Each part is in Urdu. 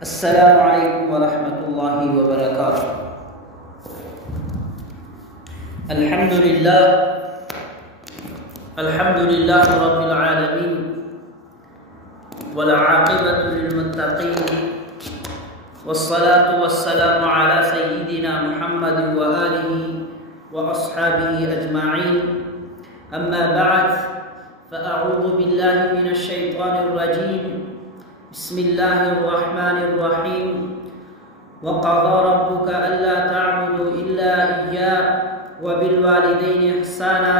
السلام علیکم ورحمۃ اللہ وبرکاتہ۔ الحمد للہ رب العالمین والعاقبۃ للمتقین والصلاة والسلام علی سیدنا محمد وآلہ واصحابہ اجمعین، اما بعد فاعوذ باللہ من الشیطان الرجیم، بسم اللہ الرحمن الرحیم۔ وقضى ربك ألا تعبدوا إلا إياه وبالوالدين إحسانا،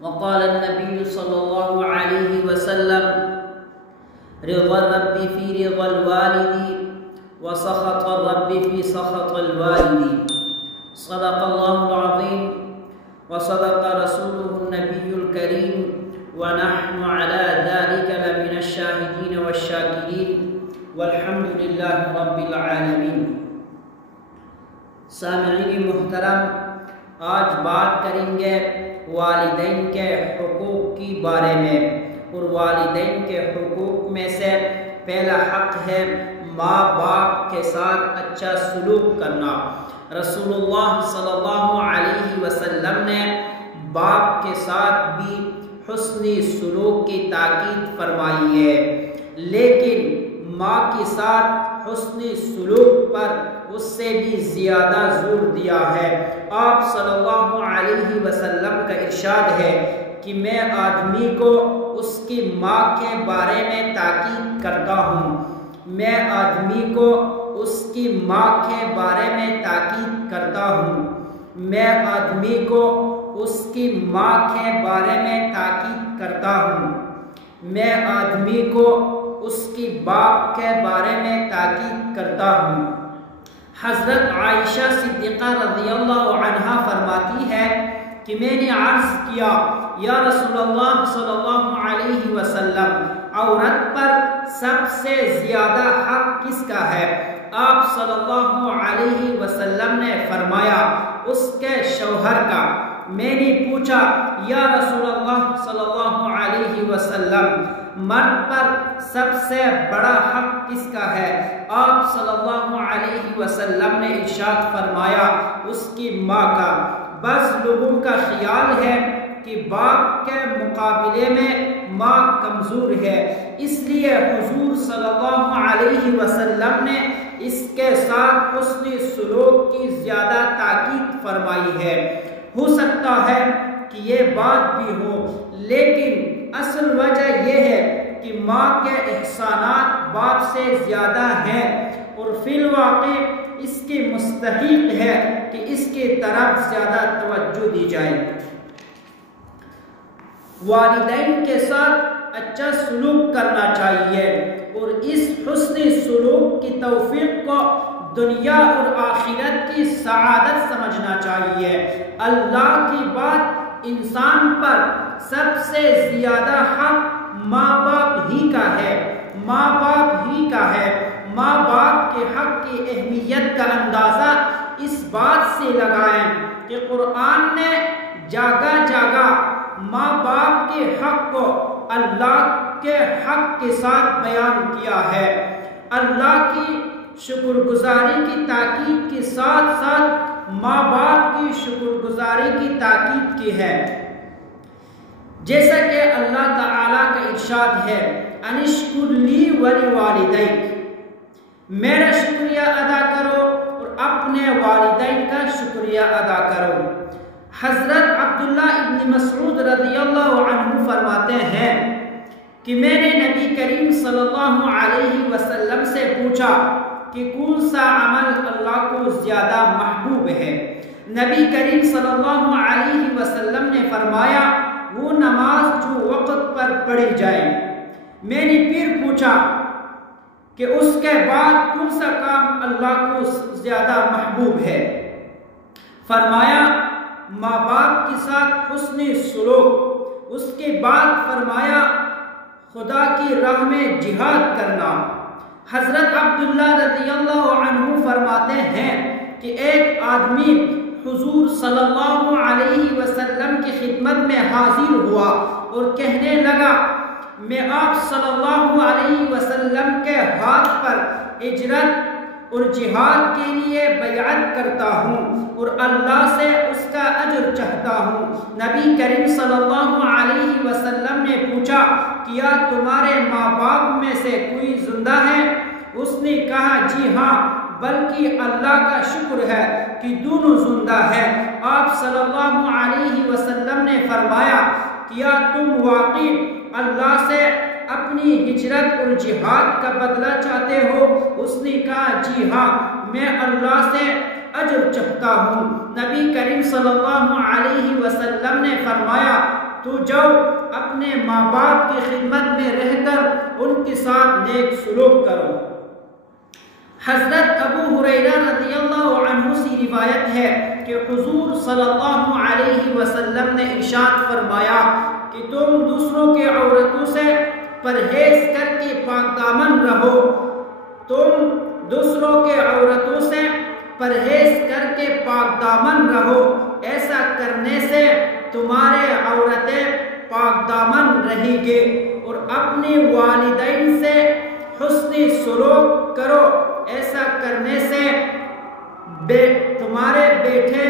وقال النبي صلى الله عليه وسلم: رضا الرب في رضا الوالد وسخط الرب في سخط الوالد۔ صدق الله العظيم وصدق رسوله النبي الكريم، ونحن على ذلك لمن الشاهدين والشاكرين، والحمد لله رب العالمين۔ سامعین محترم، آج بات کریں گے والدین کے حقوق کی بارے میں، اور والدین کے حقوق میں سے پہلا حق ہے ماں باپ کے ساتھ اچھا سلوک کرنا۔ رسول اللہ صلی اللہ علیہ وسلم نے باپ کے ساتھ بھی حسنی سلوک کی تاکید فرمائی ہے، لیکن ماں کے ساتھ حسنی سلوک پر اس سے بھی زیادہ زور دیا ہے۔ آپ صلی اللہ علیہ وسلم کا ارشاد ہے کہ میں آدمی کو اس کی ماں کے بارے میں تاکید کرتا ہوں، میں آدمی کو اس کی ماں کے بارے میں تاکید کرتا ہوں، میں آدمی کو اس کی ماں کے بارے میں تاکید کرتا ہوں، میں آدمی کو اس کی باپ کے بارے میں تاکید کرتا ہوں۔ حضرت عائشہ صدیقہ رضی اللہ عنہا فرماتی ہے کہ میں نے عرض کیا: یا رسول اللہ صلی اللہ علیہ وسلم، عورت پر سب سے زیادہ حق کس کا ہے؟ آپ صلی اللہ علیہ وسلم نے فرمایا: اس کے شوہر کا۔ میں نے پوچھا: یا رسول اللہ صلی اللہ علیہ وسلم، مرد پر سب سے بڑا حق کس کا ہے؟ آپ صلی اللہ علیہ وسلم نے ارشاد فرمایا: اس کی ماں کا۔ بعض لوگوں کا خیال ہے کہ باپ کے مقابلے میں ماں کمزور ہے، اس لیے حضور صلی اللہ علیہ وسلم نے اس کے ساتھ حسن سلوک کی زیادہ تاکید فرمائی ہے۔ ہو سکتا ہے کہ یہ بات بھی ہو، لیکن اصل وجہ یہ ہے کہ ماں کے احسانات باپ سے زیادہ ہیں، اور فی الواقع اس کی مستحق ہے کہ اس کی طرف زیادہ توجہ دی جائے۔ والدین کے ساتھ اچھا سلوک کرنا چاہیے، اور اس حسن سلوک کی توفیق کو دنیا اور آخرت کی سعادت سمجھنا چاہیے۔ اللہ کی بات انسان پر سب سے زیادہ حق ماں باپ ہی کا ہے، ماں باپ ہی کا ہے۔ ماں باپ کے حق کی اہمیت کا اندازہ اس بات سے لگائیں کہ قرآن نے جگہ جگہ ماں باپ کے حق کو اللہ کے حق کے ساتھ بیان کیا ہے۔ اللہ کی شکر گزاری کی تاکید کے ساتھ ساتھ ماں باپ کی شکر گزاری کی تاکید کی ہے، جیسا کہ اللہ تعالیٰ کا ارشاد ہے: ان اشکر لی ولوالدیک، میرا شکریہ ادا کرو اور اپنے والدین کا شکریہ ادا کرو۔ حضرت عبداللہ ابن مسعود رضی اللہ عنہ فرماتے ہیں کہ میں نے نبی کریم صلی اللہ علیہ وسلم سے پوچھا کہ کون سا عمل اللہ کو زیادہ محبوب ہے؟ نبی کریم صلی اللہ علیہ وسلم نے فرمایا: وہ نماز جو وقت پر پڑھی جائے۔ میں نے پھر پوچھا کہ اس کے بعد کون سا کام اللہ کو زیادہ محبوب ہے؟ فرمایا: ماں باپ کے ساتھ حسن سلوک۔ اس کے بعد فرمایا: خدا کی راہ میں جہاد کرنا۔ حضرت عبداللہ رضی اللہ عنہ فرماتے ہیں کہ ایک آدمی حضور صلی اللہ علیہ وسلم کی خدمت میں حاضر ہوا اور کہنے لگا: میں آپ صلی اللہ علیہ وسلم کے ہاتھ پر ہجرت اور جہاد کے لیے بیعت کرتا ہوں اور اللہ سے اس کا اجر چاہتا ہوں۔ نبی کریم صلی اللہ علیہ وسلم نے پوچھا کیا تمہارے ماں باپ میں سے کوئی زندہ ہے؟ اس نے کہا جی ہاں، بلکہ اللہ کا شکر ہے کہ دونوں زندہ ہیں۔ آپ صلی اللہ علیہ وسلم نے فرمایا کیا تم واقعی اللہ سے اپنی ہجرت اور جہاد کا بدلہ چاہتے ہو؟ اس نے کہا جی ہاں، میں اللہ سے اجر چاہتا ہوں۔ نبی کریم صلی اللہ علیہ وسلم نے فرمایا تو جاؤ اپنے ماں باپ کی خدمت میں رہ کر ان کے ساتھ نیک سلوک کرو۔ حضرت ابو ہریرہ رضی اللہ عنہ سے روایت ہے کہ حضور صلی اللہ علیہ وسلم نے ارشاد فرمایا کہ تم دوسروں کے عورتوں سے پرہیز کر کے پاک دامن رہو، تم دوسروں کے عورتوں سے پرہیز کر کے پاک دامن رہو، ایسا کرنے سے تمہارے عورتیں پاک دامن رہیں گے، اور اپنے والدین سے حسن سلوک کرو، ایسا کرنے سے تمہارے بیٹے